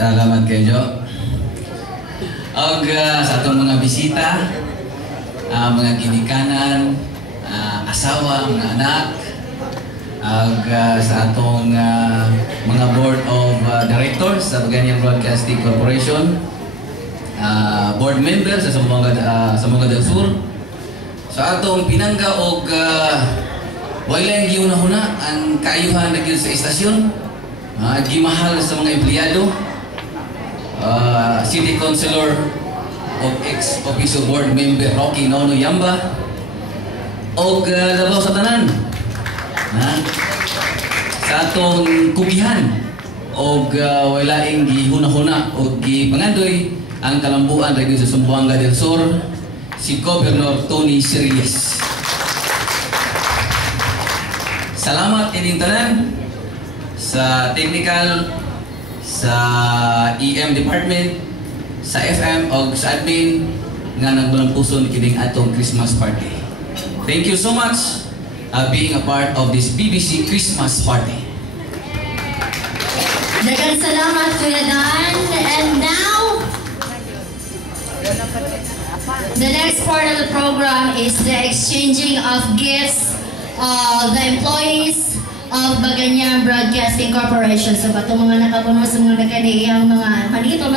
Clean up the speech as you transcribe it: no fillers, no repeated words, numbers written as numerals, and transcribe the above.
Salamat kayo. Og sa atong mga bisita, mga ginikanan, asawa, mga anak, og sa atong mga board of directors sa Baganyang Broadcasting Corporation, board members sa Zamboanga del Sur, sa atong pinangga og wala yung giuna-huna ang kaayuhan na sa istasyon, gimahal sa mga empleyado, City Councilor of ex-officio board member Rocky Nono Yamba, og labaw sa tanan sa atong kugihan og walaing gihuna-huna og gipangandoy ang kalambuan region sa Zamboanga del Sur, si Governor Tony Siriles. Salamat ining tanan sa technical, sa EM department, sa FM o sa admin nga nagbulang puso kining atong Christmas party. Thank you so much being a part of this BBC Christmas party. Daghang salamat, Kuya Dan. And now, the next part of the program is the exchanging of gifts of the employees of Baganyang Broadcasting Corporation. So, itong mga nakapuno sa mga nagkaniyang mga malita